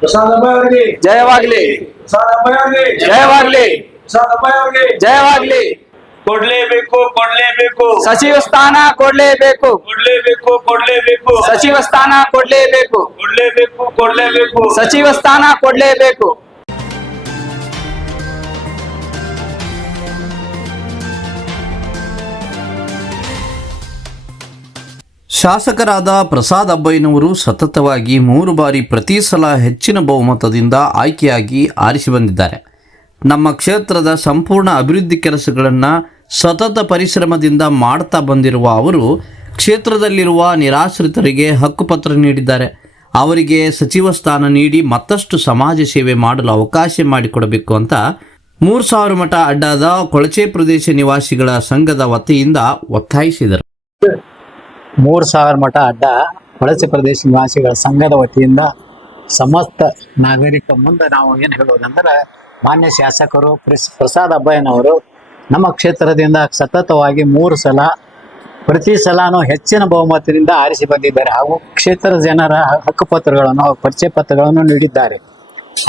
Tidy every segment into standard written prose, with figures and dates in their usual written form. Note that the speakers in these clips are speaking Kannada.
ಪ್ರಸಾದ್ ಅಬ್ಬಾಯಿ ಅವರಿಗೆ ಜಯವಾಗಲಿ. ಪ್ರಸಾದ್ ಅಬ್ಬಾಯಿ ಅವರಿಗೆ ಜಯವಾಗಲಿ. ಪ್ರಸಾದ್ ಅಬ್ಬಾಯಿ ಅವರಿಗೆ ಜಯವಾಗಲಿ. ಕೊಡ್ಲೇಬೇಕು ಕೊಡ್ಲೇಬೇಕು ಸಚಿವ ಸ್ಥಾನ ಕೊಡ್ಲೇಬೇಕು. ಕೊಡ್ಲೇಬೇಕು ಕೊಡ್ಲೇಬೇಕು ಸಚಿವ ಸ್ಥಾನ ಕೊಡ್ಲೇಬೇಕು. ಕೊಡ್ಲೇಬೇಕು ಕೊಡ್ಲೇಬೇಕು ಸಚಿವ ಸ್ಥಾನ ಕೊಡ್ಲೇಬೇಕು. ಶಾಸಕರಾದ ಪ್ರಸಾದ್ ಅಬ್ಬಯ್ಯನವರು ಸತತವಾಗಿ 3 ಬಾರಿ ಪ್ರತಿ ಸಲ ಹೆಚ್ಚಿನ ಬಹುಮತದಿಂದ ಆಯ್ಕೆಯಾಗಿ ಆರಿಸಿ ಬಂದಿದ್ದಾರೆ. ನಮ್ಮ ಕ್ಷೇತ್ರದ ಸಂಪೂರ್ಣ ಅಭಿವೃದ್ಧಿ ಕೆಲಸಗಳನ್ನು ಸತತ ಪರಿಶ್ರಮದಿಂದ ಮಾಡ್ತಾ ಬಂದಿರುವ ಅವರು ಕ್ಷೇತ್ರದಲ್ಲಿರುವ ನಿರಾಶ್ರಿತರಿಗೆ ಹಕ್ಕುಪತ್ರ ನೀಡಿದ್ದಾರೆ. ಅವರಿಗೆ ಸಚಿವ ಸ್ಥಾನ ನೀಡಿ ಮತ್ತಷ್ಟು ಸಮಾಜ ಸೇವೆ ಮಾಡಲು ಅವಕಾಶ ಮಾಡಿಕೊಡಬೇಕು ಅಂತ 3000 ಮಠ ಅಡ್ಡಾದ ಕೊಳಚೆ ಪ್ರದೇಶ ನಿವಾಸಿಗಳ ಸಂಘದ ವತಿಯಿಂದ ಒತ್ತಾಯಿಸಿದರು. 3000 ಮಠ ಅಡ್ಡ ಕೊಳಚೆ ಪ್ರದೇಶ ನಿವಾಸಿಗಳ ಸಂಘದ ವತಿಯಿಂದ ಸಮಸ್ತ ನಾಗರಿಕ ಮುಂದೆ ನಾವು ಏನು ಹೇಳೋದಂದ್ರೆ, ಮಾನ್ಯ ಶಾಸಕರು ಪ್ರಸಾದ್ ಅಬ್ಬಯ್ಯನವರು ನಮ್ಮ ಕ್ಷೇತ್ರದಿಂದ ಸತತವಾಗಿ 3 ಸಲ ಪ್ರತಿ ಸಲನೂ ಹೆಚ್ಚಿನ ಬಹುಮತದಿಂದ ಆರಿಸಿ ಬಂದಿದ್ದಾರೆ. ಹಾಗೂ ಕ್ಷೇತ್ರದ ಜನರ ಹಕ್ಕುಪತ್ರಗಳನ್ನು ಪರಿಚಯ ಪತ್ರಗಳನ್ನು ನೀಡಿದ್ದಾರೆ.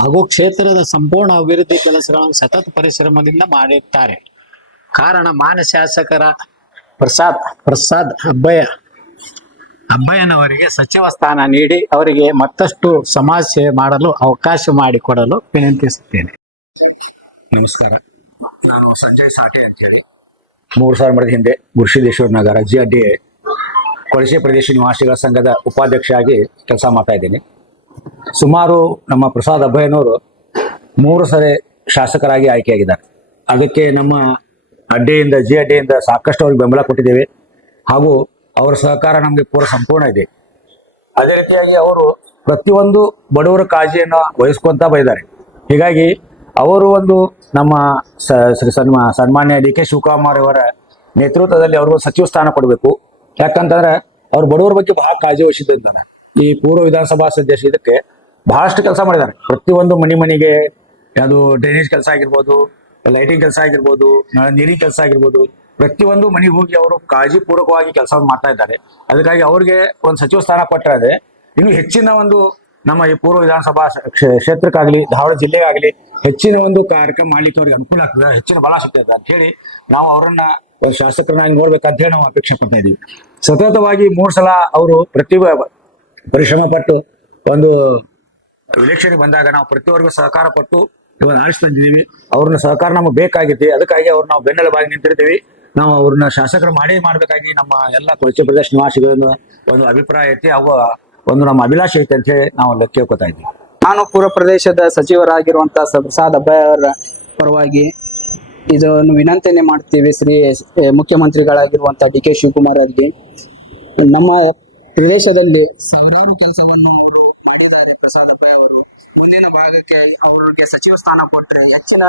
ಹಾಗೂ ಕ್ಷೇತ್ರದ ಸಂಪೂರ್ಣ ಅಭಿವೃದ್ಧಿ ಕೆಲಸಗಳನ್ನು ಸತತ ಪರಿಶ್ರಮದಿಂದ ಮಾಡಿರ್ತಾರೆ. ಕಾರಣ ಮಾನ್ಯ ಶಾಸಕರ ಪ್ರಸಾದ್ ಅಬ್ಬಯ್ಯನವರಿಗೆ ಸಚಿವ ಸ್ಥಾನ ನೀಡಿ ಅವರಿಗೆ ಮತ್ತಷ್ಟು ಸಮಾಜ ಸೇವೆ ಮಾಡಲು ಅವಕಾಶ ಮಾಡಿಕೊಡಲು ವಿನಂತಿಸುತ್ತೇನೆ. ನಮಸ್ಕಾರ, ನಾನು ಸಂಜಯ್ ಸಾಟೆ ಅಂತೇಳಿ 3000 ಮಠದ ಹಿಂದೆ ಗುರುಸಿದ್ದೇಶ್ವರ ನಗರ ಜಿಅಡ್ಡಿ ಕೊಳಚೆ ಪ್ರದೇಶ ನಿವಾಸಿಗಳ ಸಂಘದ ಉಪಾಧ್ಯಕ್ಷರಾಗಿ ಕೆಲಸ ಮಾಡ್ತಾ ಇದ್ದೀನಿ. ಸುಮಾರು ನಮ್ಮ ಪ್ರಸಾದ್ ಅಬ್ಬಯ್ಯನವರು 3 ಸರಿ ಶಾಸಕರಾಗಿ ಆಯ್ಕೆಯಾಗಿದ್ದಾರೆ. ಅದಕ್ಕೆ ನಮ್ಮ ಅಡ್ಡೆಯಿಂದ ಜಿಅಡ್ಡಿಯಿಂದ ಸಾಕಷ್ಟು ಅವ್ರಿಗೆ ಬೆಂಬಲ ಕೊಟ್ಟಿದ್ದೇವೆ. ಹಾಗೂ ಅವರ ಸಹಕಾರ ನಮಗೆ ಪೂರ ಸಂಪೂರ್ಣ ಇದೆ. ಅದೇ ರೀತಿಯಾಗಿ ಅವರು ಪ್ರತಿಯೊಂದು ಬಡವರ ಕಾಳಜಿಯನ್ನು ವಹಿಸ್ಕೊಂತ ಬಂದಿದ್ದಾರೆ. ಹೀಗಾಗಿ ಅವರು ಒಂದು ನಮ್ಮ ಸನ್ಮಾನ್ಯ ಡಿ ಕೆ ಶಿವಕುಮಾರ್ ಅವರ ನೇತೃತ್ವದಲ್ಲಿ ಅವ್ರಿಗೂ ಸಚಿವ ಸ್ಥಾನ ಕೊಡಬೇಕು. ಯಾಕಂತಂದ್ರೆ ಅವ್ರು ಬಡವರ ಬಗ್ಗೆ ಬಹಳ ಕಾಳಜಿ ವಹಿಸಿದ್ದಾರೆ. ಈ ಪೂರ್ವ ವಿಧಾನಸಭಾ ಸದಸ್ಯ ಇದಕ್ಕೆ ಬಹಳಷ್ಟು ಕೆಲಸ ಮಾಡಿದ್ದಾರೆ. ಪ್ರತಿಯೊಂದು ಮನೆಗೆ ಅದು ಡ್ರೈನೇಜ್ ಕೆಲಸ ಆಗಿರ್ಬೋದು, ಲೈಟಿಂಗ್ ಕೆಲಸ ಆಗಿರ್ಬೋದು, ನೀರಿನ ಕೆಲಸ ಆಗಿರ್ಬೋದು, ಪ್ರತಿಯೊಂದು ಮನೆಗೆ ಹೋಗಿ ಅವರು ಕಾಳಜಿ ಪೂರ್ವಕವಾಗಿ ಕೆಲಸವನ್ನು ಮಾಡ್ತಾ ಇದ್ದಾರೆ. ಅದಕ್ಕಾಗಿ ಅವ್ರಿಗೆ ಒಂದು ಸಚಿವ ಸ್ಥಾನ ಕೊಟ್ಟರೆ ಇನ್ನು ಹೆಚ್ಚಿನ ಒಂದು ನಮ್ಮ ಈ ಪೂರ್ವ ವಿಧಾನಸಭಾ ಕ್ಷೇತ್ರಕ್ಕಾಗಲಿ ಧಾರವಾಡ ಜಿಲ್ಲೆಗಾಗಲಿ ಹೆಚ್ಚಿನ ಒಂದು ಕಾರ್ಯಕ್ರಮ ಮಾಡ್ಲಿಕ್ಕೆ ಅವ್ರಿಗೆ ಅನುಕೂಲ ಆಗ್ತದೆ, ಹೆಚ್ಚಿನ ಬಲ ಸಿಗ್ತದೆ ಅಂತ ಹೇಳಿ ನಾವು ಅವರನ್ನ ಒಂದು ಶಾಸಕರನ್ನಾಗಿ ನೋಡ್ಬೇಕಂತ ಹೇಳಿ ನಾವು ಅಪೇಕ್ಷೆ ಪಡ್ತಾ ಇದ್ದೀವಿ. ಸತತವಾಗಿ 3 ಸಲ ಅವರು ಪರಿಶ್ರಮ ಪಟ್ಟು ಒಂದು ಇಲೆಕ್ಷನ್ಗೆ ಬಂದಾಗ ನಾವು ಪ್ರತಿಯೊಬ್ಬರಿಗೂ ಸಹಕಾರ ಪಟ್ಟು ಇವಾಗ ಆರಿಸಿ ತಂದಿದ್ದೀವಿ. ಅವ್ರನ್ನ ಸಹಕಾರ ನಮಗೆ ಬೇಕಾಗಿದೆ. ಅದಕ್ಕಾಗಿ ಅವ್ರು ನಾವು ಬೆನ್ನೆಲುಬಾಗಿ ನಿಂತಿರ್ತೀವಿ. ನಾವು ಅವ್ರನ್ನ ಶಾಸಕರು ಮಾಡಬೇಕಾಗಿ ನಮ್ಮ ಎಲ್ಲ ಕೊಳಚೆ ಪ್ರದೇಶ ನಿವಾಸಿಗಳನ್ನು ಒಂದು ಅಭಿಪ್ರಾಯ ಐತಿ, ಅವ ಒಂದು ನಮ್ಮ ಅಭಿಲಾಷೆ ಐತೆ ಅಂತ ಹೇಳಿ ನಾವು ಕೇಳ್ಕೊತಾ ಇದ್ದೀವಿ. ನಾನು ಪೂರ್ವ ಪ್ರದೇಶದ ಸಚಿವರಾಗಿರುವಂತಹ ಪ್ರಸಾದ್ ಅಬ್ಬಾಯಿ ಅವರ ಪರವಾಗಿ ಇದನ್ನು ವಿನಂತಿಯನ್ನೇ ಮಾಡ್ತೀವಿ. ಶ್ರೀ ಮುಖ್ಯಮಂತ್ರಿಗಳಾಗಿರುವಂತಹ ಡಿ ಕೆ ಶಿವಕುಮಾರ್ ಅವರಿಗೆ ನಮ್ಮ ಪ್ರದೇಶದಲ್ಲಿ ಸಾವಿರಾರು ಕೆಲಸವನ್ನು ಅವರು ಮಾಡಿದ್ದಾರೆ. ಪ್ರಸಾದ್ ಅಬ್ಬಾಯಿ ಅವರು ಮುಂದಿನ ಭಾಗಕ್ಕೆ ಅವರಿಗೆ ಸಚಿವ ಸ್ಥಾನ ಕೊಟ್ಟರೆ ಹೆಚ್ಚಿನ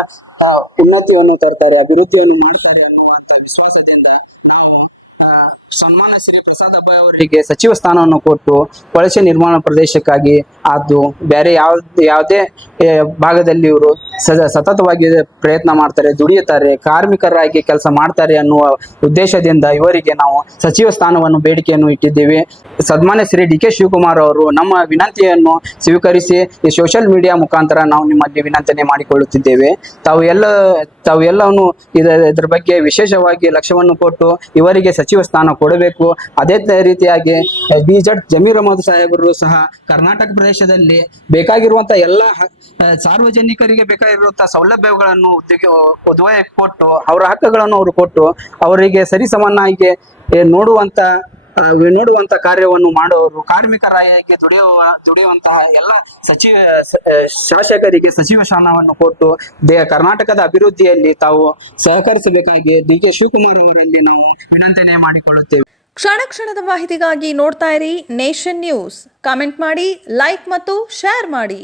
ಉನ್ನತಿಯನ್ನು ತರ್ತಾರೆ, ಅಭಿವೃದ್ಧಿಯನ್ನು ಮಾಡ್ತಾರೆ ಅನ್ನುವಂತ ವಿಶ್ವಾಸದಿಂದ ನಾವು ಸನ್ಮಾನ್ಯ ಶ್ರೀ ಪ್ರಸಾದ್ ಅಬ್ಬಾಯಿ ಅವರಿಗೆ ಸಚಿವ ಸ್ಥಾನವನ್ನು ಕೊಟ್ಟು ಕೊಳಚೆ ನಿರ್ಮಾಣ ಪ್ರದೇಶಕ್ಕಾಗಿ ಅದು ಬೇರೆ ಯಾವುದೇ ಭಾಗದಲ್ಲಿ ಇವರು ಸತತವಾಗಿ ಪ್ರಯತ್ನ ಮಾಡ್ತಾರೆ, ದುಡಿಯುತ್ತಾರೆ, ಕಾರ್ಮಿಕರಾಗಿ ಕೆಲಸ ಮಾಡ್ತಾರೆ ಅನ್ನುವ ಉದ್ದೇಶದಿಂದ ಇವರಿಗೆ ನಾವು ಸಚಿವ ಸ್ಥಾನವನ್ನು ಬೇಡಿಕೆಯನ್ನು ಇಟ್ಟಿದ್ದೇವೆ. ಸನ್ಮಾನ್ಯ ಶ್ರೀ ಡಿ ಕೆ ಶಿವಕುಮಾರ್ ಅವರು ನಮ್ಮ ವಿನಂತಿಯನ್ನು ಸ್ವೀಕರಿಸಿ ಈ ಸೋಷಿಯಲ್ ಮೀಡಿಯಾ ಮುಖಾಂತರ ನಾವು ನಿಮ್ಮಲ್ಲಿ ವಿನಂತಿಯನ್ನು ಮಾಡಿಕೊಳ್ಳುತ್ತಿದ್ದೇವೆ. ತಾವು ಎಲ್ಲವನ್ನು ಇದರ ಬಗ್ಗೆ ವಿಶೇಷವಾಗಿ ಲಕ್ಷ್ಯವನ್ನು ಕೊಟ್ಟು ಇವರಿಗೆ ಸಚಿವ ಸ್ಥಾನ ಕೊಡಬೇಕು. ಅದೇ ರೀತಿಯಾಗಿ ಬಿಜೆಡ್ ಜಮೀರ್ ಅಹಮದ್ ಸಾಹೇಬರು ಸಹ ಕರ್ನಾಟಕ ಪ್ರದೇಶದಲ್ಲಿ ಬೇಕಾಗಿರುವಂತಹ ಎಲ್ಲ ಸಾರ್ವಜನಿಕರಿಗೆ ಬೇಕಾಗಿರುವಂತಹ ಸೌಲಭ್ಯಗಳನ್ನು ಒದಗಿ ಕೊಟ್ಟು ಅವರ ಹಕ್ಕುಗಳನ್ನು ಅವರು ಕೊಟ್ಟು ಅವರಿಗೆ ಸರಿಸಮನಾಗಿ ನೋಡುವಂತ ಕಾರ್ಯವನ್ನು ಮಾಡೋರು, ಕಾರ್ಮಿಕರಾಗಿ ದುಡಿಯುವಂತಹ ಎಲ್ಲ ಶಾಸಕರಿಗೆ ಸಚಿವ ಸ್ಥಾನವನ್ನು ಕೊಟ್ಟು ಕರ್ನಾಟಕದ ಅಭಿವೃದ್ಧಿಯಲ್ಲಿ ತಾವು ಸಹಕರಿಸಬೇಕಾಗಿ ಡಿ ಕೆ ಶಿವಕುಮಾರ್ ಅವರಲ್ಲಿ ನಾವು ವಿನಂತಿಯನ್ನೇ ಮಾಡಿಕೊಳ್ಳುತ್ತೇವೆ. ಕ್ಷಣ ಕ್ಷಣದ ಮಾಹಿತಿಗಾಗಿ ನೋಡ್ತಾ ಇರಿ ನೇಷನ್ ನ್ಯೂಸ್. ಕಾಮೆಂಟ್ ಮಾಡಿ, ಲೈಕ್ ಮತ್ತು ಶೇರ್ ಮಾಡಿ.